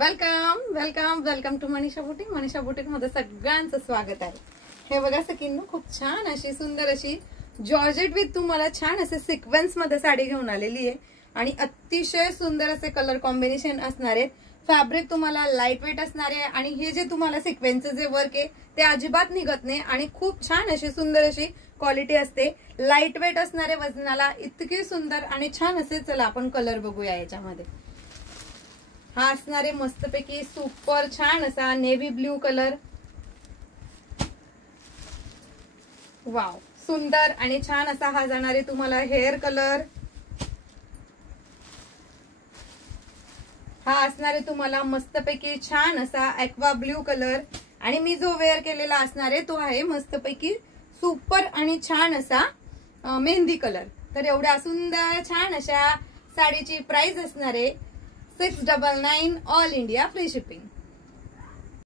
Welcome welcome welcome to Manisha boutique. Manisha boutique मध्ये सगळ्यांचं स्वागत आहे. हे बघा सकिन्नू, खूप छान अशी सुंदर अशी जॉर्जेट विथ तुम्हाला छान असे सिक्वेन्स मध्ये साडी घेऊन आलेली आहे आणि अतिशय सुंदर असे कलर कॉम्बिनेशन असणार आहेत. फॅब्रिक तुम्हाला लाईट वेट असणार आहे आणि हे जे तुम्हाला सिक्वेन्सचं जे वर्क आहे ते अजिबात निघत नाही आणि खूप छान अशी सुंदर अशी क्वालिटी असते. लाईट वेट असणारे, वजनाला इतकी सुंदर आणि छान असे. चला आपण कलर बघूया याच्यामध्ये. हा असणारे मस्तपैकी सुपर छान असा नेव्ही ब्ल्यू कलर. वाव, सुंदर आणि छान असा हा जाणारे तुम्हाला हेअर कलर. हा असणारे तुम्हाला मस्तपैकी छान असा एक्वा ब्ल्यू कलर आणि मी जो वेअर केलेला असणार आहे तो आहे मस्तपैकी सुपर आणि छान असा मेहंदी कलर. तर एवढ्या सुंदर छान अशा साडीची प्राइस असणार आहे 699 ऑल इंडिया फ्री शिपिंग.